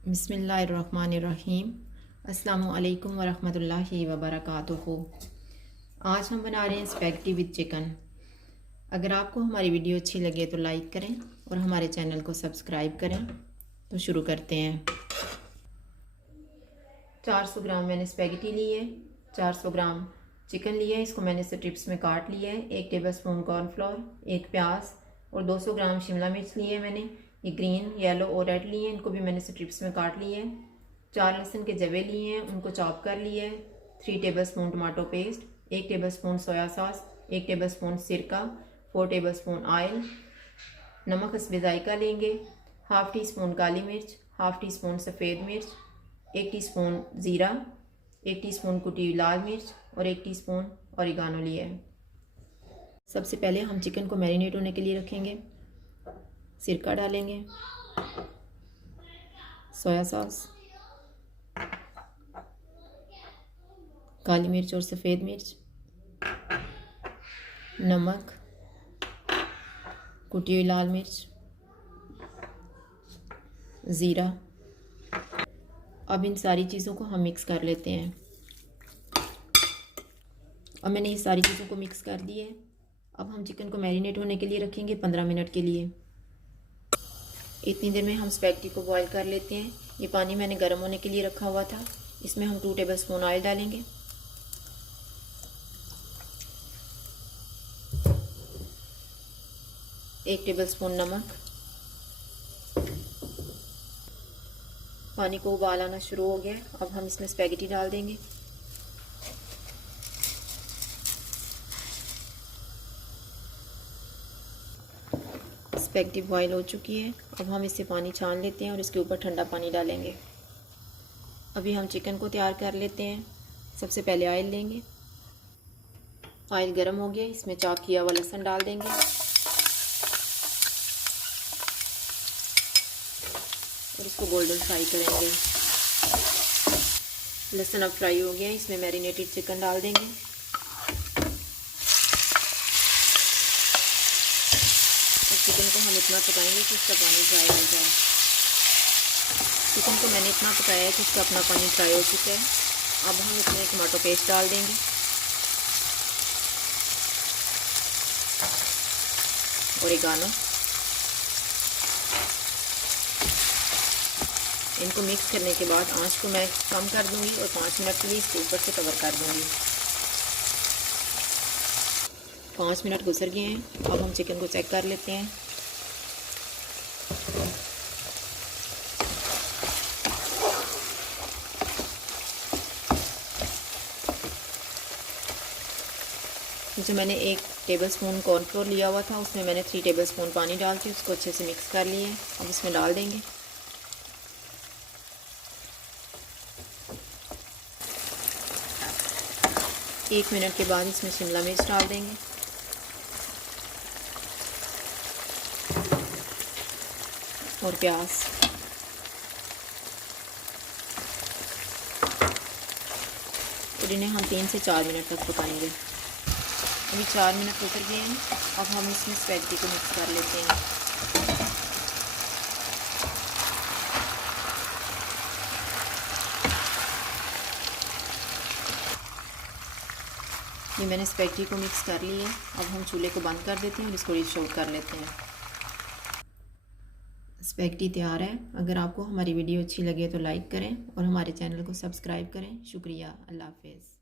बिस्मिल्लाहिर्रहमानिर्रहीम। अस्सलामु अलैकुम वरहमतुल्लाहि वबरकातुहू। आज हम बना रहे हैं स्पैगेटी विद चिकन। अगर आपको हमारी वीडियो अच्छी लगे तो लाइक करें और हमारे चैनल को सब्सक्राइब करें। तो शुरू करते हैं। 400 ग्राम मैंने स्पैगेटी ली है, 400 ग्राम चिकन लिया है, इसको मैंने स्ट्रिप्स में काट लिया है। 1 टेबलस्पून कॉर्नफ्लोर, 1 प्याज और 200 ग्राम शिमला मिर्च लिए है मैंने। ये ग्रीन, येलो और रेड लिए हैं, इनको भी मैंने स्ट्रिप्स में काट लिए है। 4 लहसुन के जवे लिए हैं, उनको चॉप कर लिए है। 3 tablespoon tomato paste, 1 tablespoon soya sauce, 1 tablespoon सिरका, 4 टेबलस्पून ऑयल, नमक हस्बे जायका लेंगे। हाफ़ टी स्पून काली मिर्च, हाफ़ टी स्पून सफ़ेद मिर्च, 1 टीस्पून ज़ीरा, 1 टीस्पून कुटी हुई लाल मिर्च और 1 टीस्पून ऑरिगानो लिया है। सबसे पहले हम चिकन को मैरिनेट होने के लिए रखेंगे। सिरका डालेंगे, सोया सॉस, काली मिर्च और सफ़ेद मिर्च, नमक, कुटी हुई लाल मिर्च, ज़ीरा। अब इन सारी चीज़ों को हम मिक्स कर लेते हैं। अब मैंने ये सारी चीज़ों को मिक्स कर दी है। अब हम चिकन को मैरिनेट होने के लिए रखेंगे 15 मिनट के लिए। इतनी देर में हम स्पैगेटी को बॉईल कर लेते हैं। ये पानी मैंने गर्म होने के लिए रखा हुआ था। इसमें हम 2 टेबलस्पून ऑयल डालेंगे, 1 टेबलस्पून नमक। पानी को उबाल आना शुरू हो गया है। अब हम इसमें स्पैगेटी डाल देंगे। स्पैगेटी बॉईल हो चुकी है। अब हम इससे पानी छान लेते हैं और इसके ऊपर ठंडा पानी डालेंगे। अभी हम चिकन को तैयार कर लेते हैं। सबसे पहले ऑयल लेंगे। ऑयल गर्म हो गया, इसमें चॉप किया हुआ लहसुन डाल देंगे और इसको गोल्डन फ्राई करेंगे। लहसुन अब फ्राई हो गया, इसमें मैरिनेटेड चिकन डाल देंगे। चिकन को हम इतना पकाएंगे कि इसका पानी ड्राई हो जाए। चिकन को मैंने इतना पकाया है कि इसका अपना पानी ड्राई हो चुका है। अब हम इसमें टमाटो पेस्ट डाल देंगे, ऑरिगानो। इनको मिक्स करने के बाद आंच को मैं कम कर दूंगी और 5 मिनट के लिए इसके ऊपर से कवर कर दूंगी। 5 मिनट गुजर गए हैं। अब हम चिकन को चेक कर लेते हैं। जो मैंने 1 टेबलस्पून कॉर्नफ्लोर लिया हुआ था, उसमें मैंने 3 टेबलस्पून पानी डाल के उसको अच्छे से मिक्स कर लिए। अब इसमें डाल देंगे। एक मिनट के बाद इसमें शिमला मिर्च डाल देंगे और प्याज। और इन्हें हम 3 से 4 मिनट तक पकाएंगे। अभी 4 मिनट गुजर गए हैं। अब हम इसमें स्पैगेटी को मिक्स कर लेते हैं। ये मैंने स्पैगेटी को मिक्स कर ली है। अब हम चूल्हे को बंद कर देते हैं और इसको डिश आउट कर लेते हैं। स्पैगेटी तैयार है। अगर आपको हमारी वीडियो अच्छी लगे तो लाइक करें और हमारे चैनल को सब्सक्राइब करें। शुक्रिया। अल्लाह हाफ़िज़।